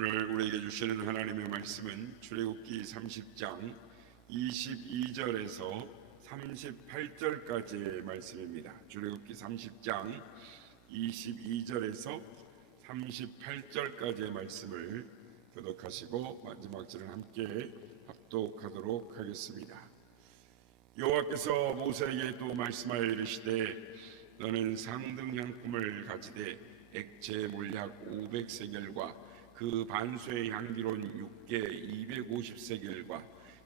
오늘 우리에게 주시는 하나님의 말씀은 출애굽기 30장 22절에서 38절까지의 말씀입니다. 출애굽기 30장 22절에서 38절까지의 말씀을 교독하시고 마지막 절은 함께 합독하도록 하겠습니다. 여호와께서 모세에게 또 말씀하여 이르시되 너는 상등향품을 가지되 액체 몰약 500세겔과 그 반수의 향기로운 육개 250세겔과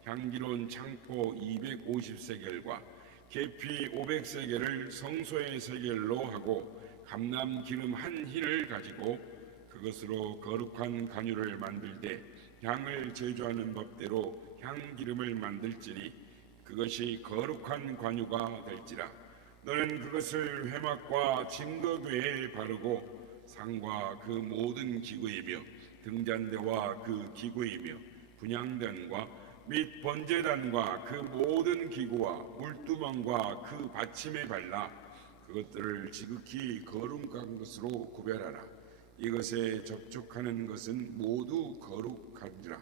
향기로운 창포 250세겔과 계피 500세겔을 성소의 세겔로 하고 감람 기름 한 흰을 가지고 그것으로 거룩한 간유를 만들되 향을 제조하는 법대로 향기름을 만들지니 그것이 거룩한 관유가 될지라. 너는 그것을 회막과 증거궤에 바르고 상과 그 모든 기구이며 등잔대와 그 기구이며 분향단과 및 번제단과 그 모든 기구와 물두멍과 그 받침에 발라 그것들을 지극히 거룩한 것으로 구별하라. 이것에 접촉하는 것은 모두 거룩한지라.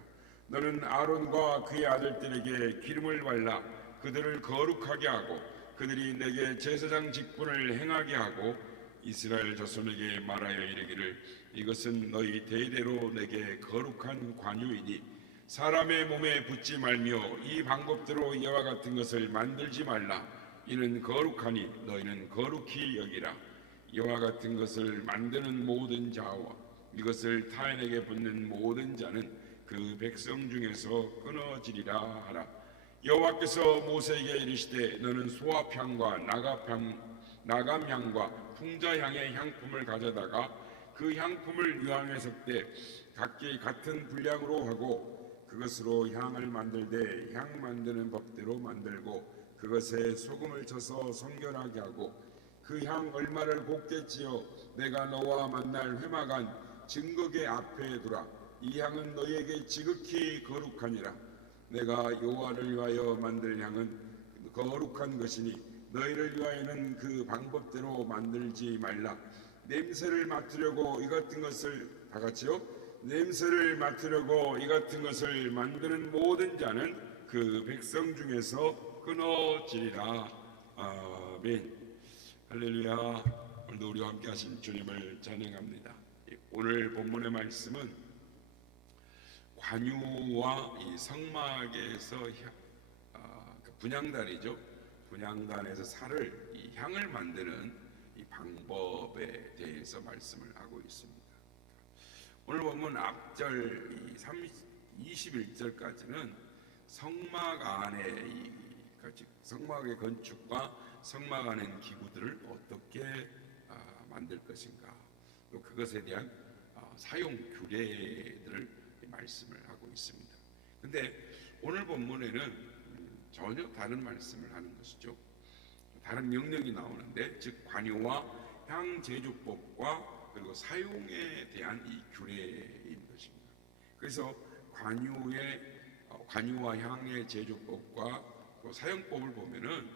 너는 아론과 그의 아들들에게 기름을 발라 그들을 거룩하게 하고 그들이 내게 제사장 직분을 행하게 하고 이스라엘 자손에게 말하여 이르기를 이것은 너희 대대로 내게 거룩한 관유이니 사람의 몸에 붙지 말며 이 방법대로 이와 같은 것을 만들지 말라. 이는 거룩하니 너희는 거룩히 여기라. 이와 같은 것을 만드는 모든 자와 이것을 타인에게 붙는 모든 자는 그 백성 중에서 끊어지리라 하라. 여호와께서 모세에게 이르시되 너는 소합향과 나감향과 풍자향의 향품을 가져다가 그 향품을 유황에 섞되 각기 같은 분량으로 하고 그것으로 향을 만들되 향 만드는 법대로 만들고 그것에 소금을 쳐서 성결하게 하고 그 향 얼마를 곱게 찌어 내가 너와 만날 회막안 증거궤 앞에 두라. 이 향은 너희에게 지극히 거룩하니라. 내가 여호와를 위하여 만들 향은 거룩한 것이니 너희를 위하여는 그 방법대로 만들지 말라. 냄새를 맡으려고 이 같은 것을 다 같이요. 냄새를 맡으려고 이 같은 것을 만드는 모든 자는 그 백성 중에서 끊어지리라. 아멘. 할렐루야. 오늘도 우리와 함께 하신 주님을 찬양합니다. 오늘 본문의 말씀은 관유와 이 성막에서 분향단이죠. 분향단에서 살을 이 향을 만드는 이 방법에 대해서 말씀을 하고 있습니다. 오늘 보면 앞절 21절까지는 성막 안에 성막의 건축과 성막 안의 기구들을 어떻게 만들 것인가, 또 그것에 대한 사용 규례들을 말씀을 하고 있습니다. 근데 오늘 본문에는 전혀 다른 말씀을 하는 것이죠. 다른 명령이 나오는데, 즉 관유와 향 제조법과 그리고 사용에 대한 이 규례인 것입니다. 그래서 관유와 향의 제조법과 또 사용법을 보면은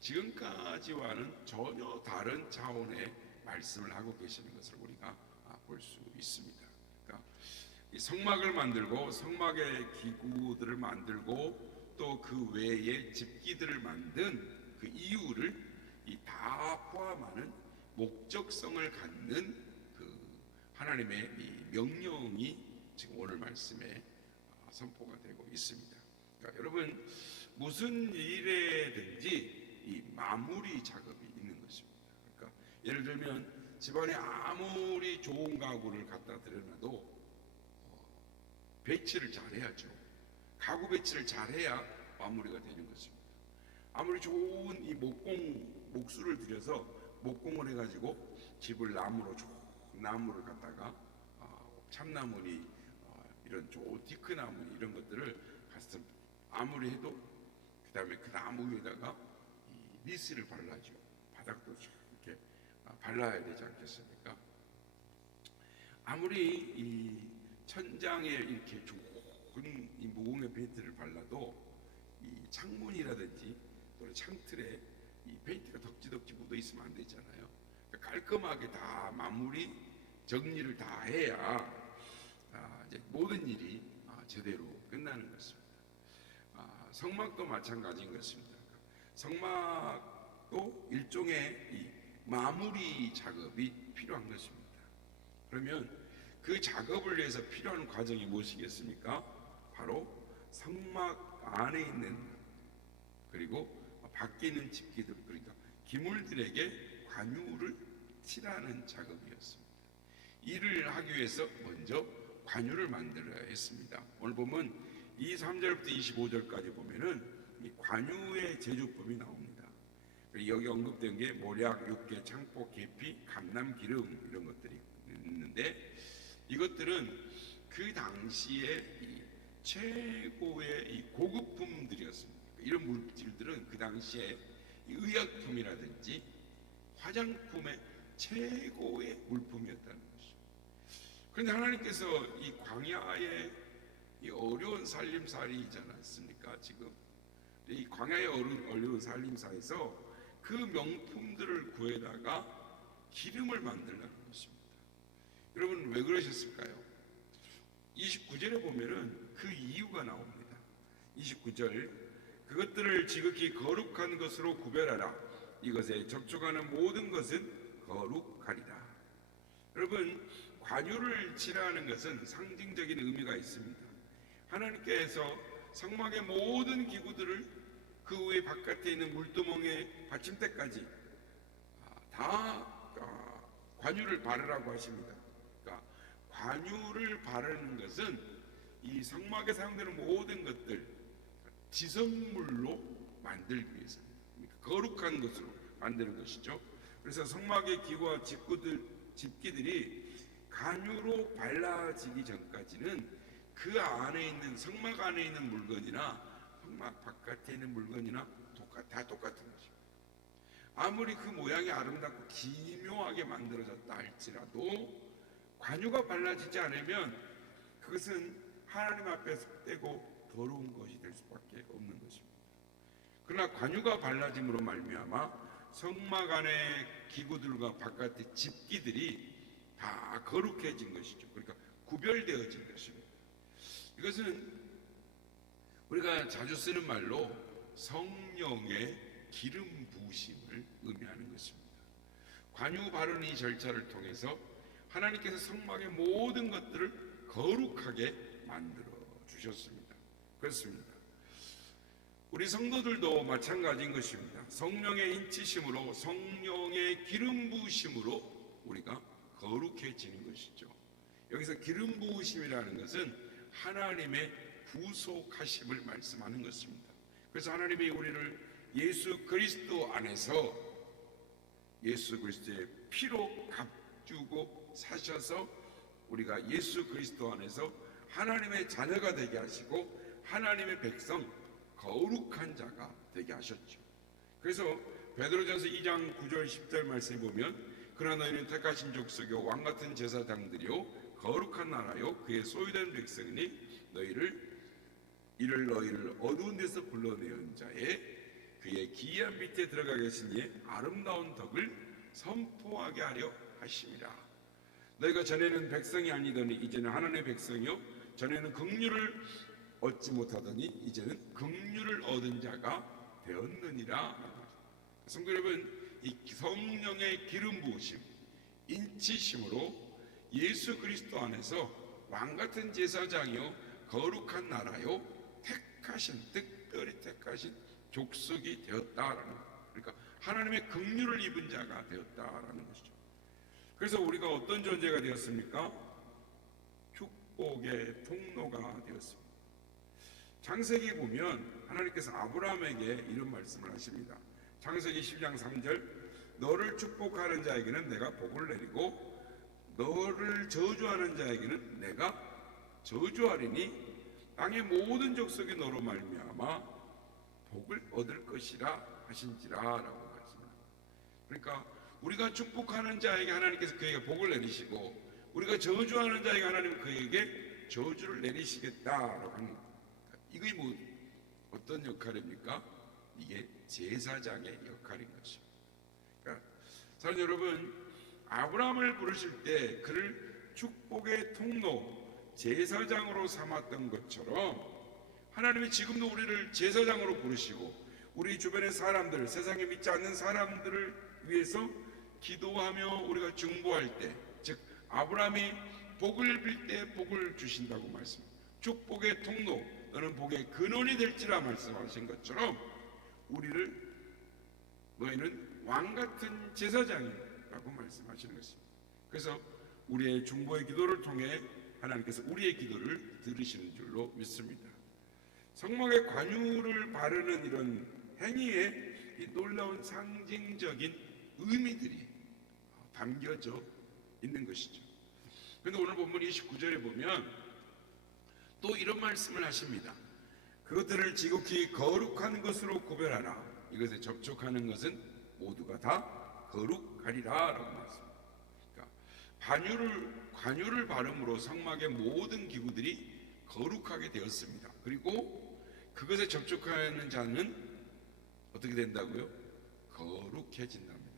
지금까지와는 전혀 다른 차원의 말씀을 하고 계시는 것을 우리가 볼 수 있습니다. 그러니까 이 성막을 만들고 성막의 기구들을 만들고 또 그 외에 집기들을 만든 그 이유를 다 포함하는 목적성을 갖는 그 하나님의 이 명령이 지금 오늘 말씀에 선포가 되고 있습니다. 그러니까 여러분, 무슨 일에든지 이 마무리 작업이 있는 것입니다. 그러니까 예를 들면 집안에 아무리 좋은 가구를 갖다 들여놔도 배치를 잘해야죠. 가구 배치를 잘해야 마무리가 되는 것입니다. 아무리 좋은 이 목수를 들여서 목공을 해가지고 집을 좋은 나무를 갖다가 참나무니 이런 좋은 티크나무니 이런 것들을 가서 아무리 해도 그 다음에 그 나무 위에다가 이 니스를 발라줘. 바닥도 이렇게 발라야 되지 않겠습니까? 아무리 이 천장에 이렇게 좋은 이 모공의 페인트를 발라도 이 창문이라든지 또 창틀에 이 페인트가 덕지덕지 묻어 있으면 안 되잖아요. 그러니까 깔끔하게 다 마무리 정리를 다 해야 이제 모든 일이 제대로 끝나는 것입니다. 성막도 마찬가지인 것입니다. 성막도 일종의 이 마무리 작업이 필요한 것입니다. 그러면 그 작업을 위해서 필요한 과정이 무엇이겠습니까? 바로 성막 안에 있는 그리고 밖에 있는 집기들, 그러니까 기물들에게 관유를 칠하는 작업이었습니다. 이를 하기 위해서 먼저 관유를 만들어야 했습니다. 오늘 보면 23절부터 25절까지 보면은 이 관유의 제조법이 나옵니다. 여기 언급된 게 모략, 육개, 창포, 계피, 감람, 기름 이런 것들이 있는데 이것들은 그 당시에 이 최고의 이 고급품들이었습니다. 이런 물질들은 그 당시에 의약품이라든지 화장품의 최고의 물품이었다는 것이죠. 그런데 하나님께서 이 광야의 이 어려운 살림살이이지 않았습니까? 지금 이 광야의 어려운 살림살에서 그 명품들을 구해다가 기름을 만들라는 것입니다. 여러분 왜 그러셨을까요? 29절에 보면은 그 이유가 나옵니다. 29절, 그것들을 지극히 거룩한 것으로 구별하라. 이것에 접촉하는 모든 것은 거룩하리라. 여러분, 관유를 칠하는 것은 상징적인 의미가 있습니다. 하나님께서 성막의 모든 기구들을 그 외 바깥에 있는 물두멍의 받침대까지 다 관유를 바르라고 하십니다. 그러니까 관유를 바르는 것은 이 성막에 사용되는 모든 것들 지성물로 만들기 위해서입니다. 그러니까 거룩한 것으로 만드는 것이죠. 그래서 성막의 기구와 집기들이 관유로 발라지기 전까지는 그 안에 있는 성막 안에 있는 물건이나 성막 바깥에 있는 물건이나 다 똑같은 것입니다. 아무리 그 모양이 아름답고 기묘하게 만들어졌다 할지라도 관유가 발라지지 않으면 그것은 하나님 앞에서 떼고 더러운 것이 될 수밖에 없는 것입니다. 그러나 관유가 발라짐으로 말미암아 성막 안의 기구들과 바깥의 집기들이 다 거룩해진 것이죠. 그러니까 구별되어진 것입니다. 이것은 우리가 자주 쓰는 말로 성령의 기름 부으심을 의미하는 것입니다. 관유 바르는 이 절차를 통해서 하나님께서 성막의 모든 것들을 거룩하게 만들어 주셨습니다. 그렇습니다. 우리 성도들도 마찬가지인 것입니다. 성령의 인치심으로 성령의 기름 부으심으로 우리가 거룩해지는 것이죠. 여기서 기름 부으심이라는 것은 하나님의 구속하심을 말씀하는 것입니다. 그래서 하나님이 우리를 예수 그리스도 안에서 예수 그리스도의 피로 값주고 사셔서 우리가 예수 그리스도 안에서 하나님의 자녀가 되게 하시고 하나님의 백성 거룩한 자가 되게 하셨죠. 그래서 베드로전서 2장 9절 10절 말씀에 보면 그러나 너희는 택하신 족속이요 왕같은 제사장들이요 거룩한 나라요 그의 소유된 백성이니 너희를 어두운 데서 불러내은 자의 그의 기이한 밑에 들어가 계신 이의 아름다운 덕을 선포하게 하려 하심이라. 너희가 전에는 백성이 아니더니 이제는 하나님의 백성이요 전에는 긍휼을 얻지 못하더니 이제는 긍휼을 얻은 자가 되었느니라. 성도 여러분, 이 성령의 기름 부으심, 인치심으로 예수 그리스도 안에서 왕같은 제사장이요 거룩한 나라요 특별히 택하신 족속이 되었다라는 것. 그러니까 하나님의 긍휼을 입은 자가 되었다라는 것이죠. 그래서 우리가 어떤 존재가 되었습니까? 축복의 통로가 되었습니다. 창세기 보면 하나님께서 아브라함에게 이런 말씀을 하십니다. 창세기 10장 3절 너를 축복하는 자에게는 내가 복을 내리고 너를 저주하는 자에게는 내가 저주하리니 땅의 모든 족속이 너로 말미암아 복을 얻을 것이라 하신지라라고 말씀합니다. 그러니까 우리가 축복하는 자에게 하나님께서 그에게 복을 내리시고 우리가 저주하는 자에게 하나님은 그에게 저주를 내리시겠다라고 합니다. 이게 어떤 역할입니까? 이게 제사장의 역할인 것입니다. 그러니까 사랑하는 여러분, 아브라함을 부르실 때 그를 축복의 통로, 제사장으로 삼았던 것처럼 하나님이 지금도 우리를 제사장으로 부르시고 우리 주변의 사람들, 세상에 믿지 않는 사람들을 위해서 기도하며 우리가 중보할 때, 즉 아브라함이 복을 빌 때 복을 주신다고 말씀합니다. 축복의 통로, 너는 복의 근원이 될지라 말씀하신 것처럼 우리를 너희는 왕 같은 제사장이라고 말씀하시는 것입니다. 그래서 우리의 중보의 기도를 통해 하나님께서 우리의 기도를 들으시는 줄로 믿습니다. 성막의 관유를 바르는 이런 행위에 이 놀라운 상징적인 의미들이 담겨져 있는 것이죠. 그런데 오늘 본문 29절에 보면 또 이런 말씀을 하십니다. 그것들을 지극히 거룩한 것으로 구별하라. 이것에 접촉하는 것은 모두가 다 거룩하리라 라고 말씀합니다. 그러니까 관유를 바름으로 성막의 모든 기구들이 거룩하게 되었습니다. 그리고 그것에 접촉하는 자는 어떻게 된다고요? 거룩해진답니다.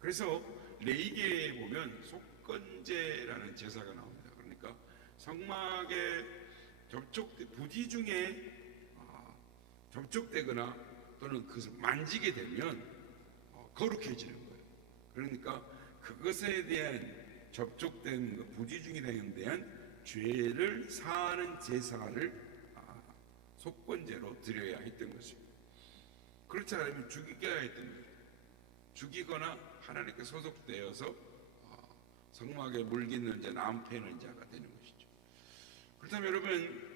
그래서 레위기에 보면 속건제라는 제사가 나옵니다. 그러니까 성막에 부지 중에 접촉되거나 또는 그것을 만지게 되면 거룩해지는 거예요. 그러니까 그것에 대한 접촉된 부지 중에 대한 죄를 사하는 제사를 속건제로 드려야 했던 것입니다. 그렇지 않으면 죽여야 했던 거예요. 죽이거나 하나님께 소속되어서 성막에 물깃는 자, 남 패는 자가 되는 것이죠. 그렇다면 여러분,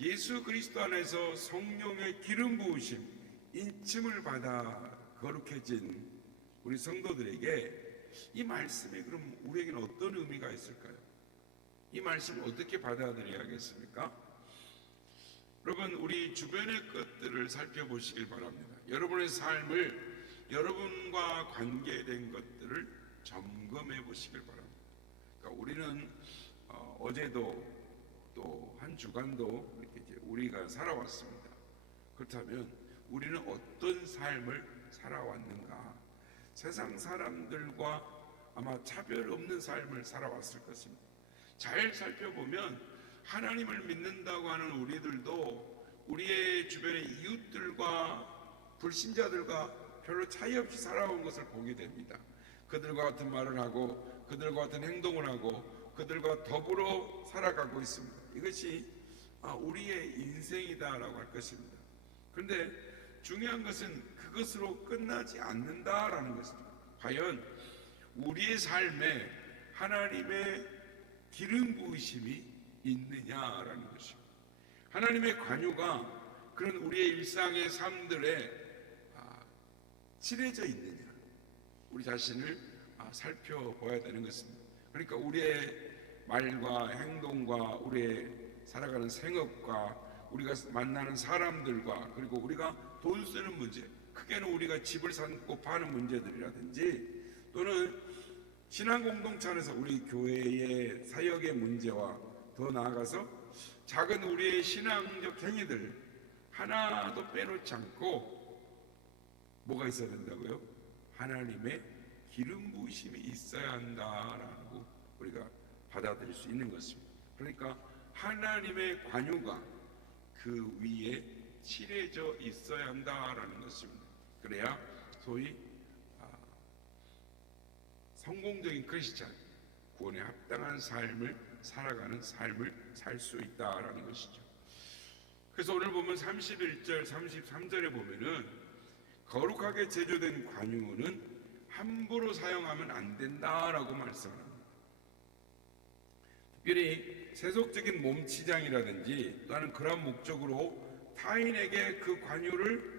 예수 그리스도 안에서 성령의 기름 부으심, 인침을 받아 거룩해진 우리 성도들에게 이 말씀이 그럼 우리에게는 어떤 의미가 있을까요? 이 말씀을 어떻게 받아들여야겠습니까? 여러분, 우리 주변의 것들을 살펴보시길 바랍니다. 여러분의 삶을, 여러분과 관계된 것들을 점검해 보시길 바랍니다. 그러니까 우리는 어제도 또 한 주간도 이렇게 이제 우리가 살아왔습니다. 그렇다면 우리는 어떤 삶을 살아왔는가? 세상 사람들과 아마 차별 없는 삶을 살아왔을 것입니다. 잘 살펴보면 하나님을 믿는다고 하는 우리들도 우리의 주변의 이웃들과 불신자들과 별로 차이 없이 살아온 것을 보게 됩니다. 그들과 같은 말을 하고 그들과 같은 행동을 하고 그들과 더불어 살아가고 있습니다. 이것이 우리의 인생이다라고 할 것입니다. 그런데 중요한 것은 그것으로 끝나지 않는다라는 것입니다. 과연 우리의 삶에 하나님의 기름 부으심이 있느냐라는 것입니다. 하나님의 관유가 그런 우리의 일상의 삶들에 칠해져 있느냐, 우리 자신을 살펴봐야 되는 것입니다. 그러니까 우리의 말과 행동과 우리의 살아가는 생업과 우리가 만나는 사람들과 그리고 우리가 돈 쓰는 문제, 크게는 우리가 집을 사고 파는 문제들이라든지 또는 신앙 공동체 안에서 우리 교회의 사역의 문제와 더 나아가서 작은 우리의 신앙적 행위들 하나도 빼놓지 않고 뭐가 있어야 된다고요? 하나님의 기름 부으심이 있어야 한다라고 우리가 받아들일 수 있는 것입니다. 그러니까 하나님의 관유가 그 위에 칠해져 있어야 한다라는 것입니다. 그래야 소위 성공적인 크리스찬, 구원에 합당한 삶을 살아가는 삶을 살 수 있다라는 것이죠. 그래서 오늘 보면 31절, 33절에 보면은 거룩하게 제조된 관유는 함부로 사용하면 안 된다라고 말씀합니다. 특별히 세속적인 몸치장이라든지 또는 그런 목적으로 타인에게 그 관유를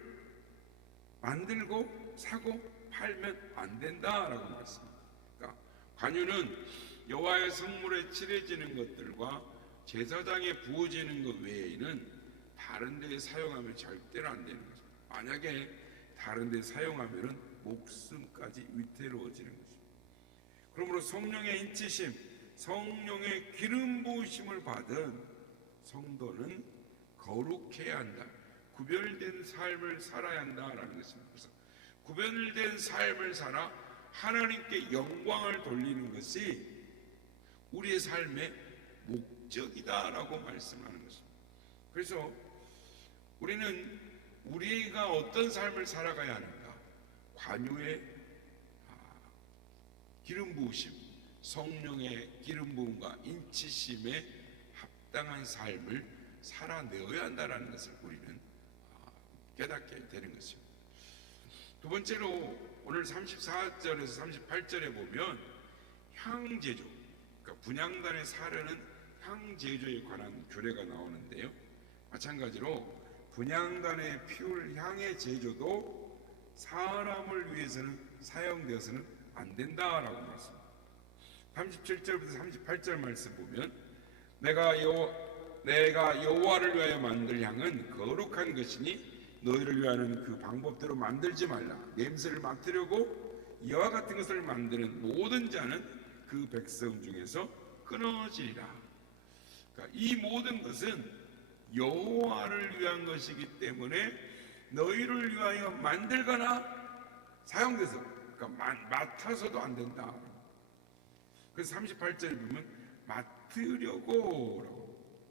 만들고 사고 팔면 안 된다라고 말씀합니다. 그러니까 관유는 여호와의 성물에 칠해지는 것들과 제사장에 부어지는 것 외에는 다른 데에 사용하면 절대로 안 되는 것입니다. 만약에 다른 데 사용하면 목숨까지 위태로워지는 것입니다. 그러므로 성령의 인치심, 성령의 기름 부으심을 받은 성도는 거룩해야 한다. 구별된 삶을 살아야 한다라는 것입니다. 그래서 구별된 삶을 살아 하나님께 영광을 돌리는 것이 우리의 삶의 목적이다라고 말씀하는 것입니다. 그래서 우리는 우리가 어떤 삶을 살아가야 하는가? 관유의 기름 부으심, 성령의 기름 부음과 인치심에 합당한 삶을 살아내어야 한다는 것을 우리는 깨닫게 되는 것입니다. 두 번째로 오늘 34절에서 38절에 보면 향제조, 그러니까 분향단에 사르는 향제조에 관한 규례가 나오는데요. 마찬가지로 분향단에 피울 향의 제조도 사람을 위해서는 사용되어서는 안 된다라고 말씀합니다. 37절부터 38절 말씀 보면 내가 여호와를 위하여 만들 향은 거룩한 것이니 너희를 위하여는 그 방법대로 만들지 말라. 냄새를 맡으려고 이와 같은 것을 만드는 모든 자는 그 백성 중에서 끊어지리라. 그러니까 이 모든 것은 여호와를 위한 것이기 때문에 너희를 위하여 만들거나 사용돼서, 그러니까 맡아서도 안 된다. 그래서 38절에 보면 맡으려고,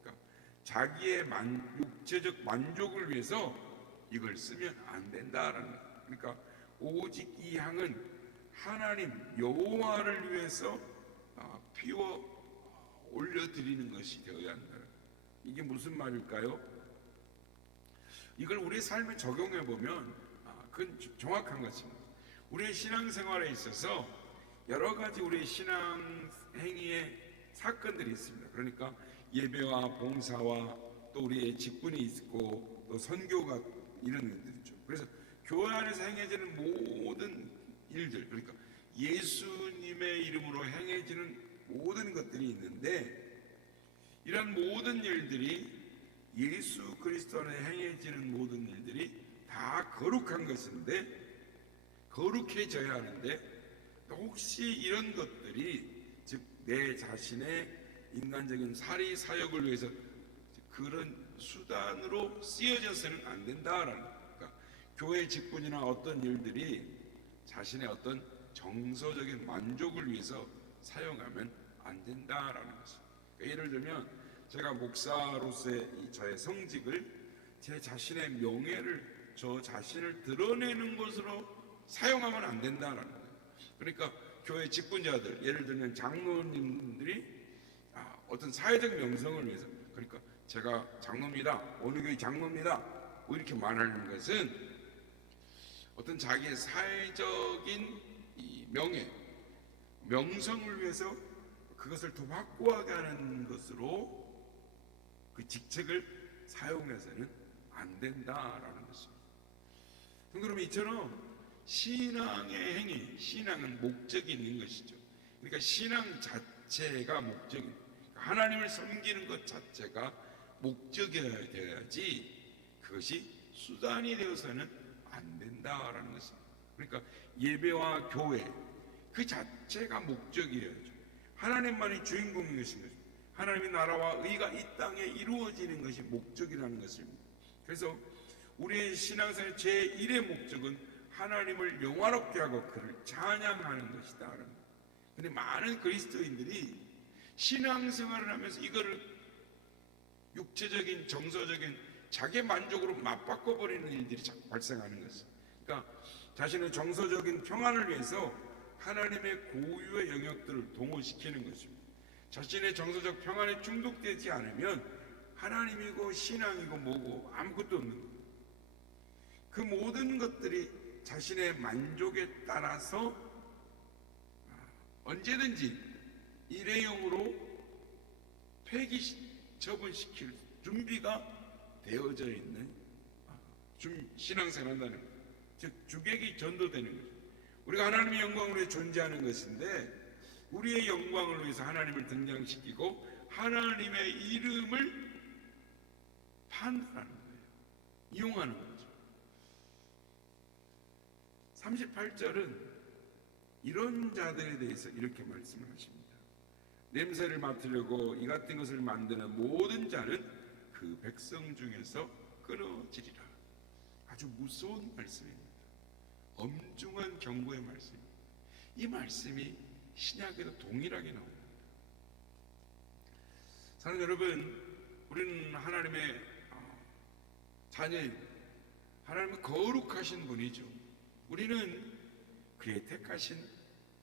그러니까 자기의 육체적 만족을 위해서 이걸 쓰면 안 된다라는 거예요. 그러니까 오직 이 향은 하나님 여호와를 위해서 피워 올려드리는 것이 되어야 한다. 이게 무슨 말일까요? 이걸 우리 삶에 적용해 보면 그건 정확한 것입니다. 우리의 신앙생활에 있어서 여러 가지 우리의 신앙 행위의 사건들이 있습니다. 그러니까 예배와 봉사와 또 우리의 직분이 있고 또 선교가 이런 일들이죠. 그래서 교회 안에서 행해지는 모든 일들, 그러니까 예수님의 이름으로 행해지는 모든 것들이 있는데 이런 모든 일들이 예수 그리스도 안에 행해지는 모든 일들이 다 거룩한 것인데 거룩해져야 하는데 혹시 이런 것들이 즉 내 자신의 인간적인 사리 사역을 위해서 그런 수단으로 쓰여져서는 안 된다라는 거예요. 그러니까 교회 직분이나 어떤 일들이 자신의 어떤 정서적인 만족을 위해서 사용하면 안 된다라는 것입니다. 그러니까 예를 들면 제가 목사로서의 저의 성직을 제 자신의 명예를 저 자신을 드러내는 것으로 사용하면 안 된다라는 거예요. 그러니까 교회 직분자들, 예를 들면 장로님들이 어떤 사회적 명성을 위해서, 그러니까 제가 장로입니다, 어느 교회 장로입니다 뭐 이렇게 말하는 것은 어떤 자기의 사회적인 이 명성을 위해서 그것을 더 확고하게 하는 것으로 그 직책을 사용해서는 안 된다라는 것입니다. 그럼 이처럼 신앙의 행위, 신앙은 목적이 있는 것이죠. 그러니까 신앙 자체가 목적입니다. 하나님을 섬기는 것 자체가 목적이어야 되어야지 그것이 수단이 되어서는 안 된다라는 것입니다. 그러니까 예배와 교회 그 자체가 목적이어야죠. 하나님만이 주인공인 것입니다. 하나님의 나라와 의가 이 땅에 이루어지는 것이 목적이라는 것입니다. 그래서 우리의 신앙생활 제1의 목적은 하나님을 영화롭게 하고 그를 찬양하는 것이다. 그런데 많은 그리스도인들이 신앙생활을 하면서 이거를 육체적인 정서적인 자기 만족으로 맞바꿔버리는 일들이 자꾸 발생하는 것입니다. 그러니까 자신의 정서적인 평안을 위해서 하나님의 고유의 영역들을 동원시키는 것입니다. 자신의 정서적 평안에 중독되지 않으면 하나님이고 신앙이고 뭐고 아무것도 없는 거예요. 그 모든 것들이 자신의 만족에 따라서 언제든지 일회용으로 처분시킬 준비가 되어져 있는 신앙생활 한다는 거예요. 즉 주객이 전도되는 거죠. 우리가 하나님의 영광을 위해 존재하는 것인데 우리의 영광을 위해서 하나님을 등장시키고 하나님의 이름을 판단하는 거예요. 이용하는 거죠. 38절은 이런 자들에 대해서 이렇게 말씀을 하십니다. 냄새를 맡으려고 이 같은 것을 만드는 모든 자는 그 백성 중에서 끊어지리라. 아주 무서운 말씀입니다. 엄중한 경고의 말씀입니다. 이 말씀이 신약에도 동일하게 나옵니다. 사랑하는 여러분, 우리는 하나님의 자녀입니다. 하나님은 거룩하신 분이죠. 우리는 그의 택하신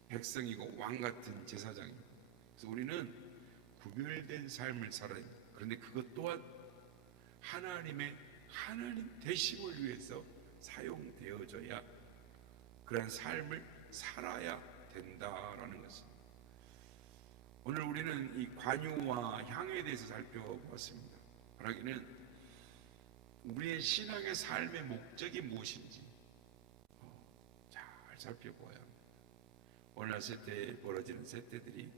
백성이고 왕같은 제사장입니다. 그래서 우리는 구별된 삶을 살아야 합니다. 그런데 그것 또한 하나님 되심을 위해서 사용되어져야 그러한 삶을 살아야 된다라는 것입니다. 오늘 우리는 이 관유와 향에 대해서 살펴보았습니다. 말하기는 우리의 신앙의 삶의 목적이 무엇인지 잘 살펴보아야 합니다. 오늘날 세대에 벌어지는 세대들이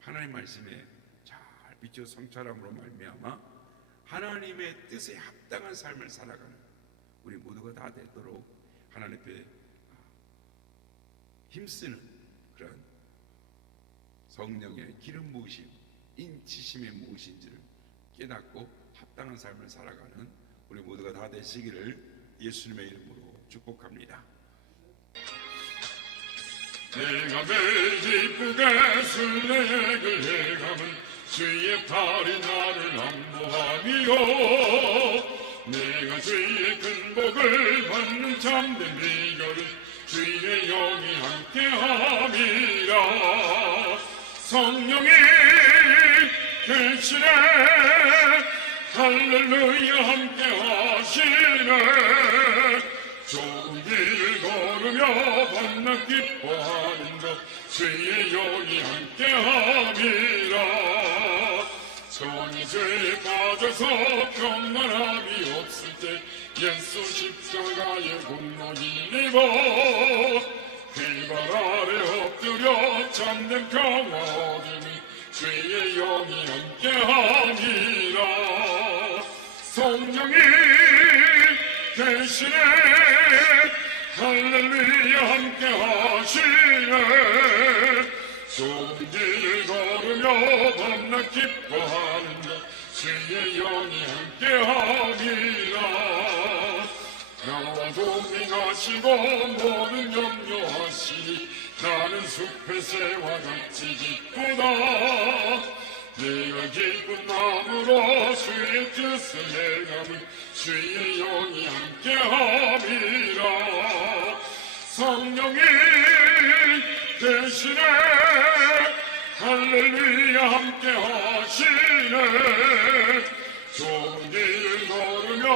하나님 말씀에 잘 비추어 성찰함으로 말미암아 하나님의 뜻에 합당한 삶을 살아가는 우리 모두가 다 되도록 하나님 앞에 힘쓰는 그런 성령의 기름 부으심, 인치심이 무엇인지를 깨닫고 합당한 삶을 살아가는 우리 모두가 다 되시기를 예수님의 이름으로 축복합니다. 내가 매일 기쁘게 순례를 해가면 주의 팔이 나를 안보하니요. 내가 주의 큰 복을 받는 참된 비결은 주의 영이 함께함이라. 성령이 계시네, 할렐루야 함께하시네. 좋은 길을 걸으며 밤낮 기뻐하는 것 주의 영이 함께함이라. 손이 죄에 빠져서 평안함이 없을 때 예수 십자가의 공로를 입어 비발 아래 엎드려 참된 평화 얻으니 주의 영이 함께함이라. 성령이 계시네, 할렐루야 함께하시네. 좋은 길을 걸으며 밤낮 기뻐하는 것 주의 영이 함께함이라. 나와 동행하시고 모든 염려하시니 나는 숲의 새와 같이 기쁘다. 내가 기쁜 마음으로 주의 뜻을 행하면 주의 영이 함께함이라. 성령이 계시네, 할렐루야 함께하시네. 좋은 길을 걸으며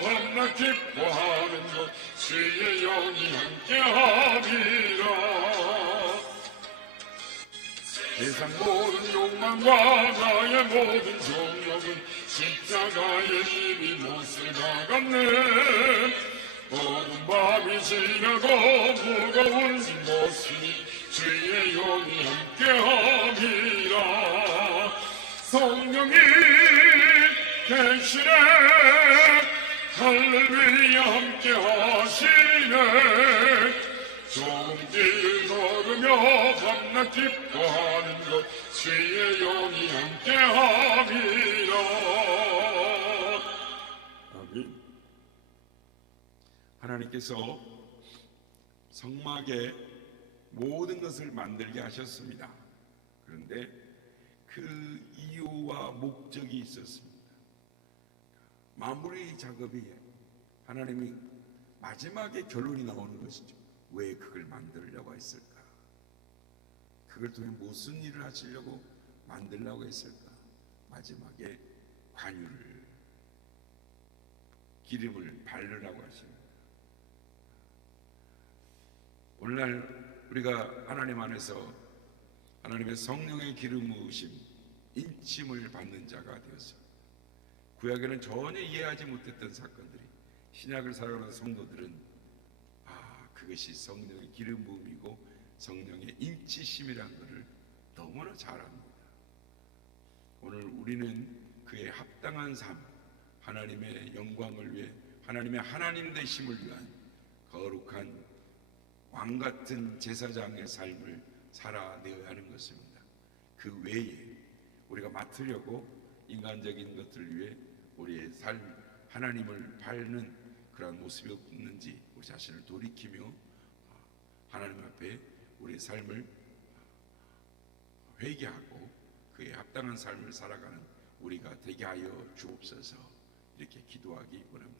밤낮 기뻐하는 것 주의 영이 함께함이라. 세상 모든 욕망과 나의 모든 정욕은 십자가의 힘이 못을 박았네. 어두운 밤이 지나고 무거운 짐 못으니 주의 영이 함께함이라. 성령이 계시네, 할렐루야 함께하시네. 좋은 길을 걸으며 밤낮 기뻐하는 것 주의 영이 함께함이라. 아멘. 하나님께서 성막에 모든 것을 만들게 하셨습니다. 그런데 그 이유와 목적이 있었습니다. 마무리 작업이 하나님이 마지막에 결론이 나오는 것이죠. 왜 그걸 만들려고 했을까? 그걸 통해 무슨 일을 하시려고 만들려고 했을까? 마지막에 관유를, 기름을 바르라고 하십니다. 오늘날 우리가 하나님 안에서 하나님의 성령의 기름 부으심, 인침을 받는 자가 되었습니다. 구약에는 전혀 이해하지 못했던 사건들이 신약을 살아가는 성도들은 그것이 성령의 기름 부음이고 성령의 인치심이라는 것을 너무나 잘 압니다. 오늘 우리는 그의 합당한 삶, 하나님의 영광을 위해 하나님의 하나님 되심을 위한 거룩한 왕같은 제사장의 삶을 살아내어야 하는 것입니다. 그 외에 우리가 맡으려고 인간적인 것들을 위해 우리의 삶, 하나님을 밟는 그런 모습이 없는지 우리 자신을 돌이키며 하나님 앞에 우리의 삶을 회개하고 그에 합당한 삶을 살아가는 우리가 되게 하여 주옵소서. 이렇게 기도하기 원합니다.